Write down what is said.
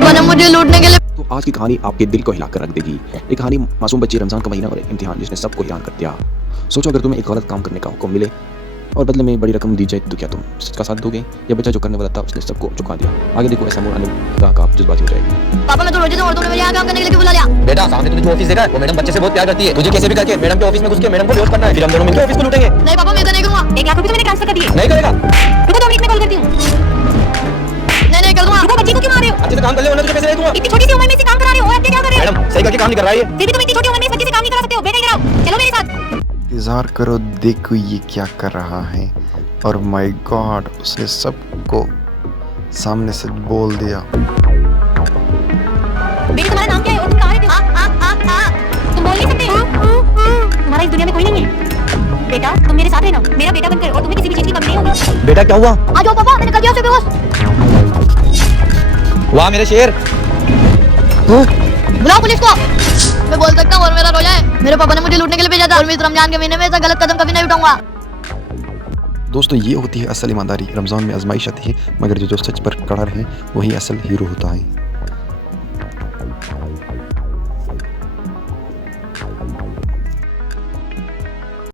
पापा ने मुझे लूटने के लिए। तो आज की कहानी आपके दिल को हिलाकर रख देगी। एक कहानी मासूम बच्चे, रमजान का महीना और एक इम्तिहान जिसने सबको हैरान कर दिया। सोचो अगर तुम्हें एक गलत काम करने का हुक्म मिले और बदले में बड़ी रकम दी जाए तो क्या तुम सच का साथ दोगे? या बच्चा जो करने वाला था उसने सबको चुका दिया? आगे देखो, ऐसा मोड़ आने का आप जज्बाती हो जाएगी। पापा मैं तो रोजे से औरतों ने मेरे यहाँ काम करने के लिए क्यों बुला लिया? बेटा सामने तुझे जो ऑफिस देखा है वो मैडम बच्चे से बहुत प्यार करती है। तुझे कैसे भी करके मैडम के ऑफिस में घुस के मैडम को बेहोश करना है, फिर हम दोनों मिलकर ऑफिस को लूटेंगे। नहीं पापा मैं ऐसा नहीं करूँगा। 1 लाख रुपए तो मैंने ट्रांसफर कर दिए। नहीं करेगा? रुको 2 मिनट में कॉल करती हूँ। नहीं कर दूंगा। रुको बच्ची को क्यों मार रहे हो? अच्छे से काम कर ले वरना तुझे पैसे नहीं दूंगा। इतनी छोटी सी उम्र में इसे काम करा रहे हो और अब क्या कर रहे हो? मैडम सही करके काम नहीं कर रहा है ये। फिर भी तुम इतनी छोटी उम्र में इस बच्चे से काम नहीं करा सकते हो। बेटा इधर आओ, चलो मेरे साथ। इंतज़ार करो, देखो ये क्या कर रहा है। और माय गॉड, उसने सबको सामने से बोल दिया। बेटा तुम्हारा नाम क्या है और तुम कहाँ रहते हो? तुम बोल नहीं सकते? तुम्हारा इस दुनिया में कोई नहीं है। बेटा तुम मेरे साथ रहना, मेरा बेटा बनकर, और तुम्हें किसी भी चीज की कमी नहीं होगी। बेटा क्या हुआ? आ जाओ पापा, मैंने कर दिया उसे बेहोश। वाह मेरे शेर। बुलाओ पुलिस को। मैं बोल सकता हूँ और मेरा रोजा है। मेरे पापा ने मुझे लूटने के लिए भेजा था और मैं इस रमजान के महीने में ऐसा गलत कदम कभी नहीं उठाऊंगा। दोस्तों, ये होती है असल ईमानदारी। रमज़ान में आजमाइश आती है, मगर जो सच पर कड़ा रहे वही असल हीरो होता है।